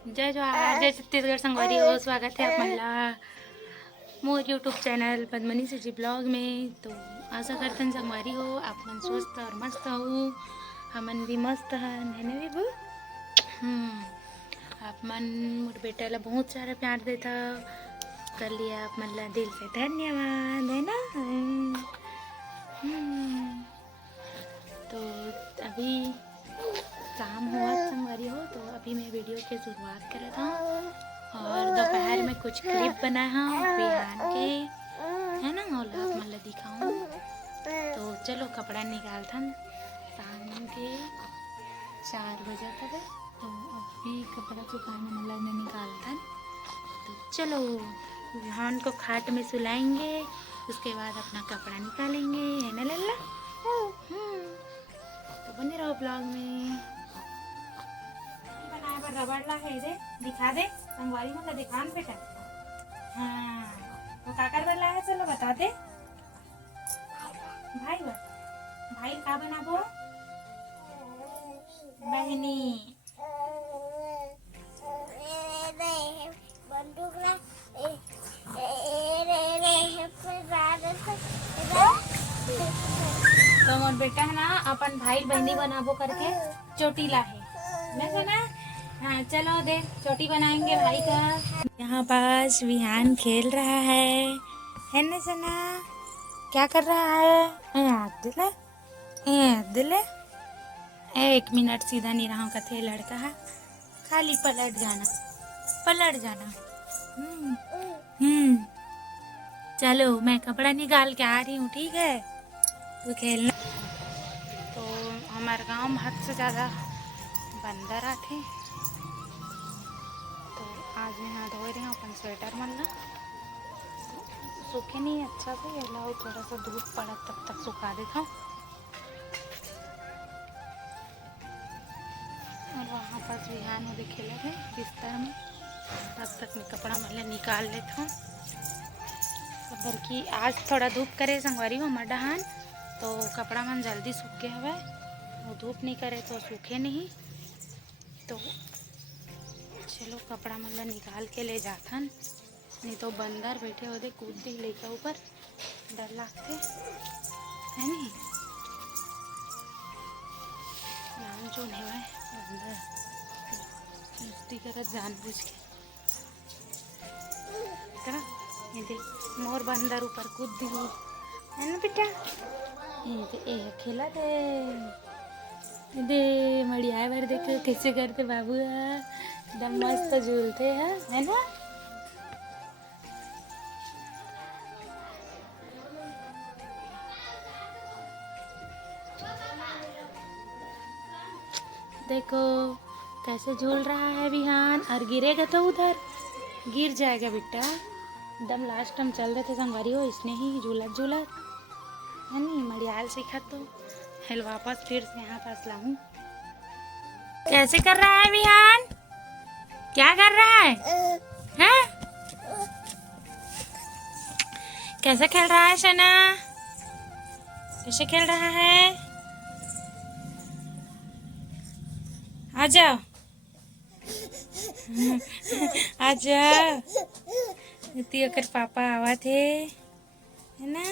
जय जोहार, जय छत्तीसगढ़ संगवारी हो। स्वागत है आपमनला मोर यूट्यूब चैनल पद्मनी जी ब्लॉग में। तो आशा करते हैं संगवारी हो आप मन स्वस्थ और मस्त हो। हमन भी मस्त हन है ना बेबू। आप मन मोर बेटा ला बहुत सारा प्यार देता कर लिया आप मन ला दिल से धन्यवाद है ना। तो अभी शाम हुआ संगवारी हो, तो अभी मैं वीडियो की शुरुआत कर रहा था और दोपहर में कुछ क्लिप बनाया हूँ बिहान के है ना, और आप मन ला दिखाऊँ। तो चलो कपड़ा निकाल था शाम के 4 बजे तक, तो अभी कपड़ा सुखाने मतलब ने निकाल था। तो चलो बिहान को खाट में सुलाएंगे, उसके बाद अपना कपड़ा निकालेंगे है ना लल्ला। तो बने रहो ब्लॉग में। बनाया पर रबड़ ला है दे, दिखा दे संगवारी मतलब दिखा न बेटा। हाँ तो काकर बर लाया, चलो बता दे भाई बर। भाई का बनाबो बहनी बंदूक ला तो मोर बेटा है ना अपन भाई बहनी बनाबो करके चोटी ला है मैं सुना। हाँ चलो दे चोटी बनाएंगे भाई का। यहाँ पास विहान खेल रहा है ना सना। क्या कर रहा है हाथ दिले 1 मिनट सीधा नहीं रहा कथे लड़का है, खाली पलट जाना। हम्म चलो मैं कपड़ा निकाल के आ रही हूँ, ठीक है तू खेलना। तो हमारे गांव में हद से ज़्यादा बंदर आते, तो आज मैं धो रही हूँ अपन स्वेटर मन ला। सूखे नहीं अच्छा से लाओ, थोड़ा सा धूप पड़ा तब तक सुखा देता हूँ। और वहाँ पर विहान हो खेले थे बिस्तर में, तब तक मैं कपड़ा मतलब निकाल लेता हूँ। बल्कि आज थोड़ा धूप करे संगवारी हो मडहान, तो कपड़ा मन जल्दी सूख गया हुआ है। वो धूप नहीं करे तो सूखे नहीं। तो चलो कपड़ा मतलब निकाल के ले जाता, नहीं तो बंदर बैठे होते कूद दी लेकर ऊपर, डर लगते है नहीं। नाम जो नहीं है बंदर मस्ती कर जानबूझ के करा। ये देख मोर बंदर ऊपर कूद दी है ना बेटा। ये तो ए खेला दे मड़ी आए बार देखो कैसे करते बाबू एकदम मस्त झूलते हैं है ना। देखो कैसे झूल रहा है विहान, और गिरेगा तो उधर गिर जाएगा बेटा। एकदम लास्ट टाइम चल रहे थे संगवारी हो, इसने ही झूलत है नहीं मड़ियाल सीखा, तो हेल वापस फिर से यहाँ पास लाऊं। कैसे कर रहा है विहान, क्या कर रहा है? कैसे खेल रहा है सना, कैसे खेल रहा है? आ जाओ आ जाओ, अकर पापा आवा थे है ना।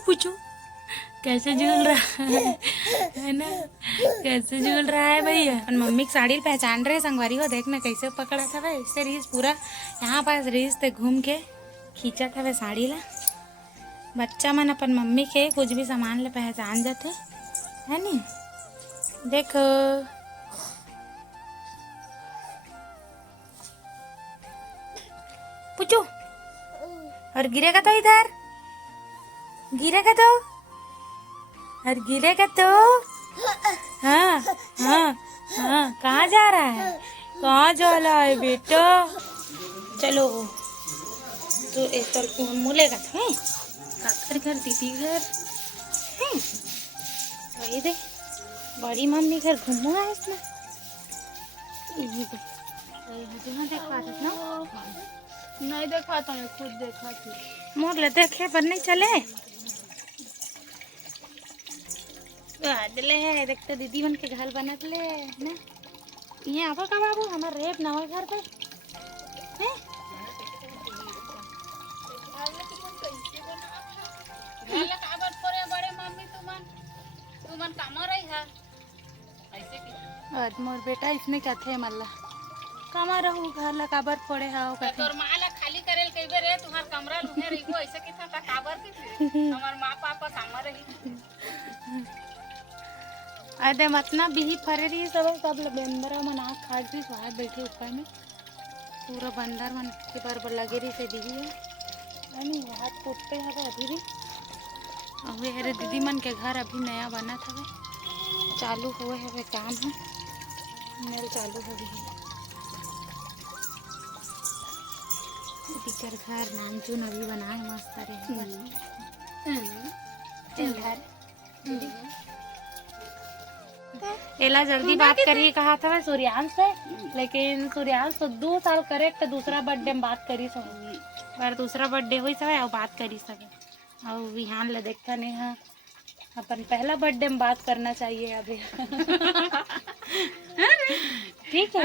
पूछो कैसे झूल रहा है ना, कैसे झूल रहा है भैया। मम्मी की साड़ी पहचान रहे संगवारी हो, देखना कैसे पकड़ा था भाई इससे रीस पूरा यहाँ पास रीस ते घूम के खींचा था वह साड़ी ला। बच्चा मन अपन मम्मी के कुछ भी सामान ले पहचान जाते है नी। देखो पूछो, और गिरेगा तो इधर गिरेगा तो, और गिरेगा तो हाँ कहाँ जा रहा है, कहाँ जा रहा है बेटा। चलो तो एक तल को हम मुलेगा था काकर घर दीदी घर वही दे बड़ी मम्मी घर घूमो है इसमें। देख पाता ना, नहीं देखा था, खुद देखा थी। मोर ले देखे पर नहीं चले। बदले है देख तो दीदी मन के घर बनत ले ना ये आवा का बाबू हमार रेप नवा घर पे हैं घाला काबर परे बड़े मम्मी तुमन कामा रही है ऐसे की आज मोर बेटा इसने कथे मल्ला कमा रहू घर ला काबर फोड़े हाओ तो तोर माँ ला खाली करेल कई बेर रे तुम्हार कमरा लुहे रही को ऐसे की था काबर के हमार माँ पापा कामा रही अरे मतना बिही फरे रही सब बंदर मन आँख खाट रही वहाँ बैठे ऊपर में पूरा बंदर मन के पर लगे रही से दिही है नहीं हाथ टूटते है अभी भी अबे अरे दीदी मन के घर अभी नया बना था चालू हुए है काम है मेरे चालू हो गई टीचर घर नामचून अभी बनाए मस्त रहे घर एला जल्दी बात करिए कहा था मैं सूर्यांश से लेकिन सूर्यांश तो 2 साल करेक्ट दूसरा बर्थडे में बात करी सब बार दूसरा बर्थडे हुई सब और बात करी सब और विहान ले देखता नहीं है अपन पहला बर्थडे में बात करना चाहिए अभी ठीक है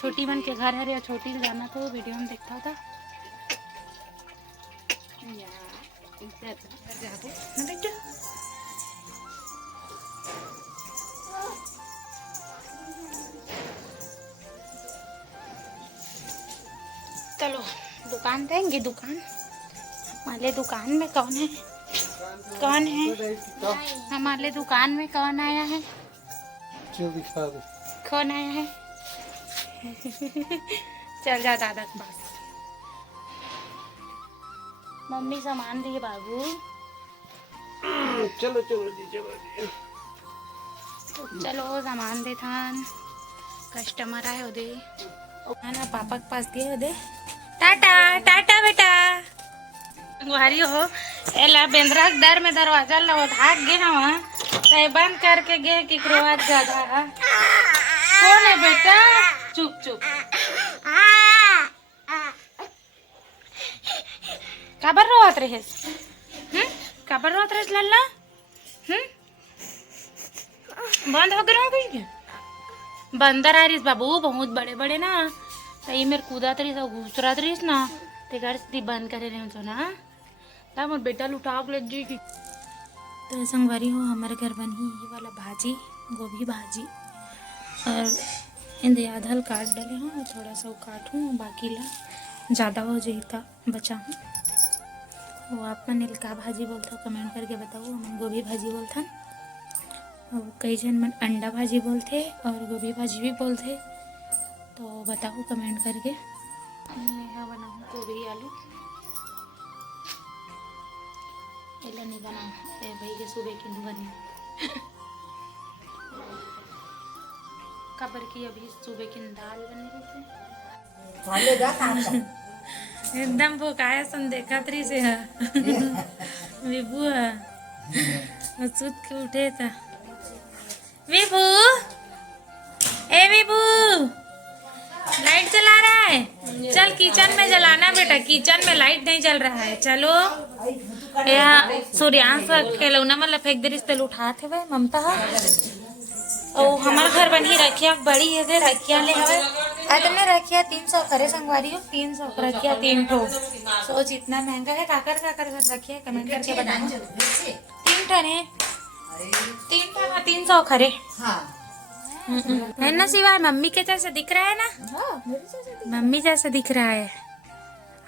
छोटी मन के घर है छोटी से जाना तो वीडियो में देखता था ना बेटा चलो दुकान देंगे दुकान हमारे दुकान में कौन है हमारे दुकान में कौन आया है कौन आया है चल जा दादा के पास मम्मी सामान दिए बाबू चलो चलो जी चलो जी तो चलो सामान दे थान कस्टमर आए दे ना पापा के पास गए दे टाटा टाटा बेटा गुहारी हो एला बेंद्रा के दर में दरवाजा लो भाग गए हम तो बंद करके गए कि क्रोआत ज्यादा कौन है बेटा चुप चुप काबर रोत रहे काबर रोत रहे लल्ला बंद हो गए कुछ बंदर आ रही बाबू बहुत बड़े बड़े ना तो मेरे कूदा तरी सब घुस रहा तरीस ना ते घर से बंद करे रहे तो ना तब मोर बेटा लुटा ले जी तो संगवारी हो हमारे घर बनी ये वाला भाजी गोभी भाजी और इंदे आधा काट डाले हूँ थोड़ा सा काटूँ बाकी ला ज़्यादा हो जाता बचा हूँ वो आप मन का भाजी बोलता कमेंट करके बताओ हम गोभी भाजी बोलता और कई जन मन अंडा भाजी बोलते और गोभी भाजी भी बोलते तो बताओ कमेंट करके मैं यहाँ बनाऊँ गोभी आलू एला नहीं बनाऊँ भाई के सुबह की बनी कबर की अभी सुबह की दाल बनी रही एकदम भोकाया सन देखा तरी से है विभू है सुत के उठे था विभू ए विभू लाइट जला रहा है चल किचन में जलाना बेटा किचन में लाइट नहीं जल रहा है चलो यहाँ सूर्यांश के लौना मतलब फेंक दे रिश्ते उठाते हुए ममता और हमारे घर बनी रखिया बड़ी है दे रखिया ले हवे अदने रखिया 300 करे संगवारी हो 300 रखिया 3 ठो सोच इतना महंगा है काकर काकर घर रखिया कमेंट करके बताना 3 ठो ने 3 ठो 300 खरे है ना सिवाय मम्मी के जैसे दिख रहा है ना मम्मी जैसे दिख रहा है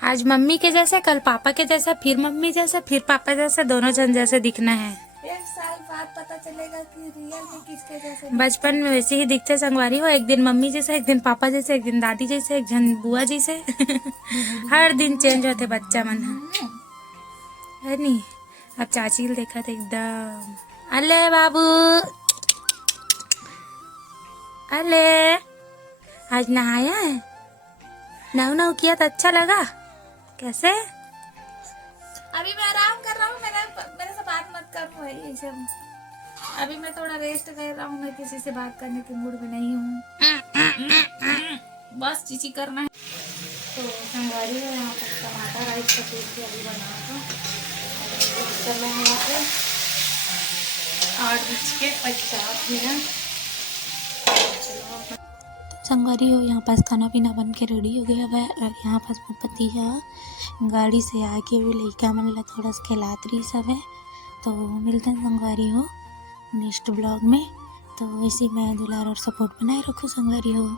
आज मम्मी के जैसे कल पापा के जैसे फिर मम्मी जैसे फिर पापा जैसे दोनों जन जैसे दिखना है 1 साल बाद पता चलेगा कि रियल में किसके जैसे बचपन में वैसे ही दिखते संगवारी हो एक दिन मम्मी जैसे एक दिन पापा जैसे एक दिन दादी जैसे एक दिन बुआ जैसे हर दिन चेंज होते बच्चा मन है नहीं अब चाची देखा था एकदम अले बाबू अले आज नहाया है नहाऊ नहाऊ किया तो अच्छा लगा कैसे अभी मैं आराम कर रहा हूँ मेरे से बात मत कर भाई सब अभी मैं थोड़ा रेस्ट कर रहा हूँ मैं किसी से बात करने के मूड में नहीं हूँ बस चीची करना है तो संगवारी है यहाँ पर टमाटर राइस का पीस अभी बना दो। इस समय है यहाँ पे 8:50। संगवारी हो, यहाँ पास खाना पीना बन के रेडी हो गया है और यहाँ पास में पति है गाड़ी से आके भी लड़का मन ला थोड़ा सा खिलात रही सब है। तो मिलते हैं संगवारी हो नेक्स्ट ब्लॉग में। तो इसी में दुलार और सपोर्ट बनाए रखो संगवारी हो।